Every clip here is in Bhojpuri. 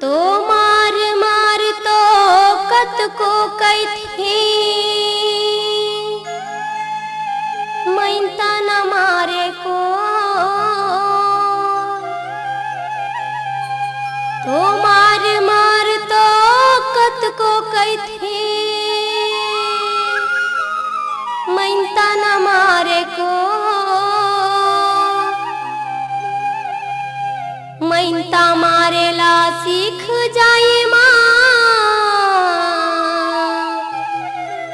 तो मार मार तो कत को कैथी मैंता न मारे को। तो मार मार तो कत को कैथी मैंता न मारे को। मैंता मारेला सीख जाए माँ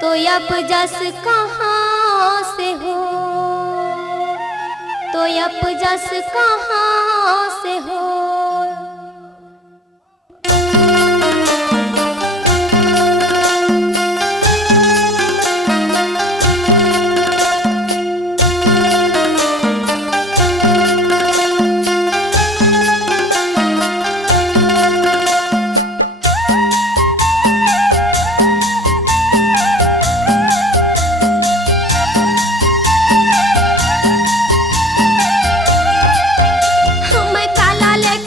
तो यप जस कहाँ से हो। तो यप जस कहाँ से हो। मैं काला लेके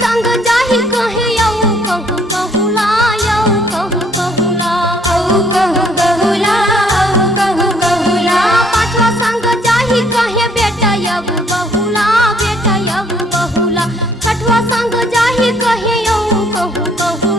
संग जाहि कहे यौ कहूँ कहुला यौ कहूँ कहुला औ कहूँ कहुला औ कहूँ कहुला पाँचवा संग जाहि कहे बेटा यब बहुला बेटा यब बहुला छठवा संग जाहि कहे यौ कहूँ कहुला